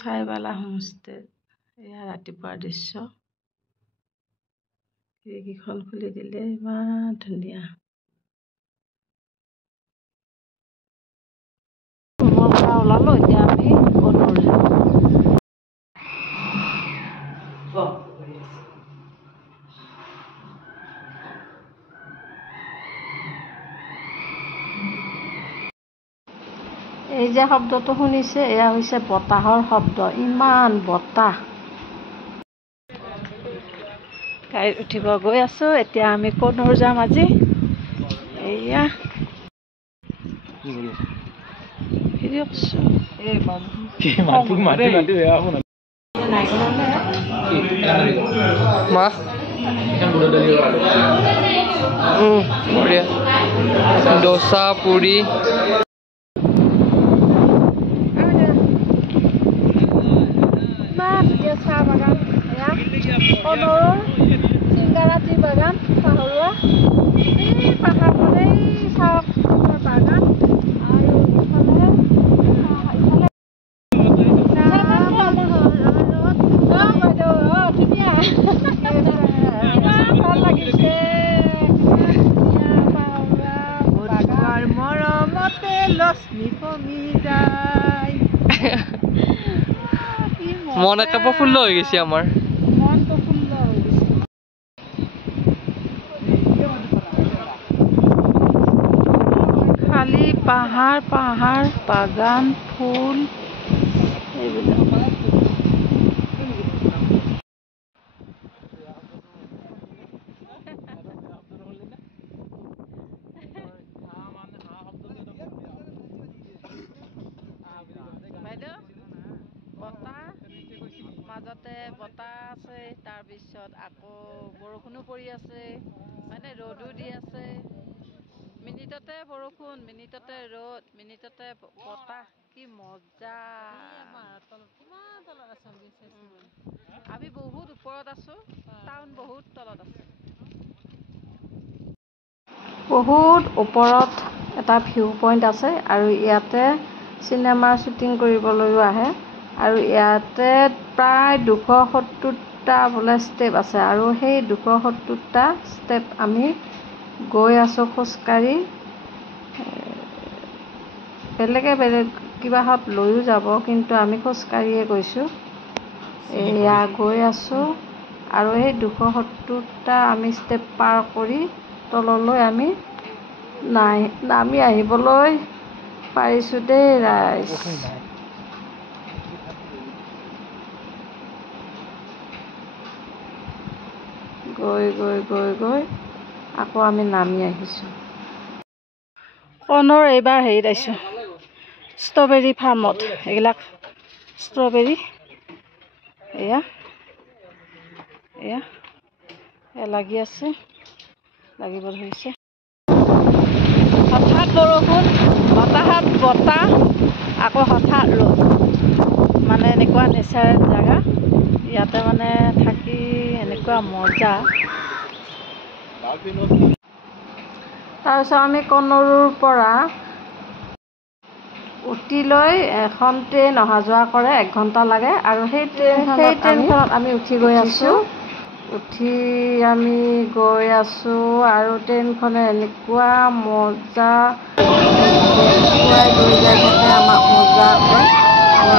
চাইবালা homestay এয়া ৰাতিপুৱাৰ দৃশ্য খিৰিকীখন খুলি দিলে ইমান ধুনীয়া ৰুমৰ পৰা ওলালো এতিয়া আমি কনৌৰ যাম এই যে শব্দটো শুনিছে এয়া হৈছে বতাহৰ শব্দ ইমান বতাহ গাড়ীত উঠিব গৈ আছো এতিয়া আমি কনৌৰ যাম আজি এয়া ভিডিঅ' কৰিছো ডোসা পুৰি চাহ বাগান এয়া কনৌৰ চিংগাৰা টি বাগান পাহৰুৱা এই পাহাৰখনেই চাহ বাগান আৰু ইফালে ভাল লাগিছে মৰমতে লক্ষ্মী কমি যায় মন একেবাৰে প্ৰফুল্ল হৈ গৈছে আমাৰ মন প্ৰফুল্ল হৈ গৈছে খালি পাহাৰ পাহাৰ বাগান ফুল এইবিলাক মাজতে বতাহ আছে তাৰপিছত আকৌ বৰষুণো পৰি আছে মানে ৰ'দো দি আছে মিনিটতে বৰষুণ মিনিটতে ৰ'দ মিনিটতে বতাহ কি মজা আমি বহুত ওপৰত আছো টাউন বহুত তলত আছে বহুত ওপৰত এটা ভিউ পইণ্ট আছে আৰু ইয়াতে চিনেমাৰ শ্বুটিং কৰিবলৈও আহে আৰু ইয়াতে প্ৰায় 270টা বোলে ষ্টেপ আছে আৰু সেই 270টা ষ্টেপ আমি গৈ আছোঁ খোজকাঢ়ি বেলেগে বেলেগ কিবাহত লৈও যাব কিন্তু আমি খোজকাঢ়িয়ে গৈছোঁ এয়া গৈ আছোঁ আৰু সেই 270টা আমি ষ্টেপ পাৰ কৰি তললৈ আমি নামি আহিবলৈ পাৰিছোঁ দেই ৰাইজ গৈ গৈ গৈ গৈ আকৌ আমি নামি আহিছোঁ কনৌৰ এইবাৰ হেৰিত আহিছোঁ ষ্ট্ৰবেৰী ফাৰ্মত এইবিলাক ষ্ট্ৰবেৰী এয়া এয়া লাগি আছে লাগিব ধৰিছে হঠাৎ বৰষুণ বতাহত বতাহ আকৌ হঠাৎ ৰ'দ মানে এনেকুৱা নেচাৰেল জেগা ইয়াতে মানে থাকি এনেকুৱা মজা তাৰপিছত আমি কনৌৰৰ পৰা উটিলৈ এখন ট্ৰেইন অহা যোৱা কৰে 1 ঘণ্টা লাগে আৰু সেই ট্ৰেইনখনত আমি উঠি গৈ আছোঁ উঠি আমি গৈ আছোঁ আৰু ট্ৰেইনখনে এনেকুৱা মজা দেখুৱাই লৈ যায় থাকে আমাক মজা কৰে আমি